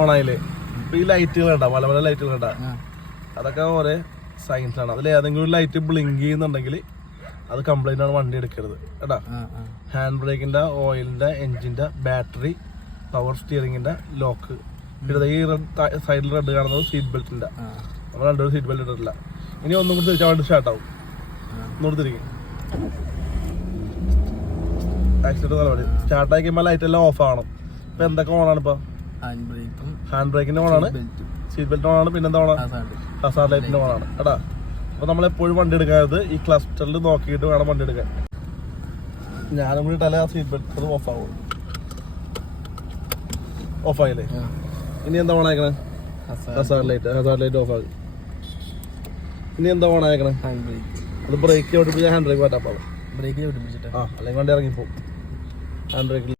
ഓണായില്ലേ? ഇപ്പൊ ഈ ലൈറ്റുകൾ ഉണ്ടാ, പല പല ലൈറ്റുകൾ ഉണ്ടാ, അതൊക്കെ ഓരോ സയൻസ് ആണ്. അതിൽ ഏതെങ്കിലും ഒരു ലൈറ്റ് ബ്ലിങ്ക് ചെയ്യുന്നുണ്ടെങ്കിൽ അത് കംപ്ലൈന്റ് ആണ്, വണ്ടി എടുക്കരുത് കേട്ടാ. ഹാൻഡ് ബ്രേക്കിന്റെ, ഓയിലിന്റെ, എഞ്ചിന്റെ, ബാറ്ററി, പവർ സ്റ്റിയറിംഗിന്റെ ലോക്ക്, പിന്നെ ഈ സൈഡിൽ റെഡ് കാണുന്നത് സീറ്റ് ബെൽറ്റിന്റെ. നമ്മൾ രണ്ടുപേരും സീറ്റ് ബെൽറ്റ് ഇട്ടിട്ടില്ല. ഇനി ഒന്നും കൂടി തിരിച്ചാൽ വണ്ടി സ്റ്റാർട്ട് ആവും. ഒന്നുകൂടി തിരിക്കും, ആക്സിഡന്റ് നടപടി സ്റ്റാർട്ട് ആക്കിയപ്പോൾ ലൈറ്റ് എല്ലാം ഓഫ് ആവണം. ഇപ്പൊ എന്തൊക്കെ ഓണാണ്? ഇപ്പൊ ഹാൻഡ് ബ്രേക്കിന്റെ ഓണാണ്, സീറ്റ് ബെൽറ്റ് ഓണാണ്, പിന്നെന്താ ഓണാണ്? ഹസാർഡ് ലൈറ്റിന്റെ ഓണാണ് കേട്ടാ. അപ്പൊ നമ്മളെപ്പോഴും വണ്ടി എടുക്കാതെ ഈ ക്ലസ്റ്ററിൽ നോക്കിയിട്ട് വേണം വണ്ടി എടുക്കാൻ. ഞാനും കൂടി ഇട്ടാലേ ആ സീറ്റ് ബെൽറ്റ് ഓഫ് ആവും. ഓഫായില്ലേ? ഇനി എന്താ ഓണാക്കണേ? ഹസാർഡ് ലൈറ്റ് ഓഫ് ആകും. ഇനി എന്താ ഓണാക്കണേ? അത് ബ്രേക്ക് ഓടിപ്പിച്ചാൽ ഹാൻഡ് ബ്രേക്ക് മാറ്റാൻ പാടും. ബ്രേക്ക് ഓടിപ്പിച്ചിട്ട് അല്ലെങ്കിൽ വണ്ടി ഇറങ്ങിപ്പോ ഹാൻഡ് ബ്രേക്കിൽ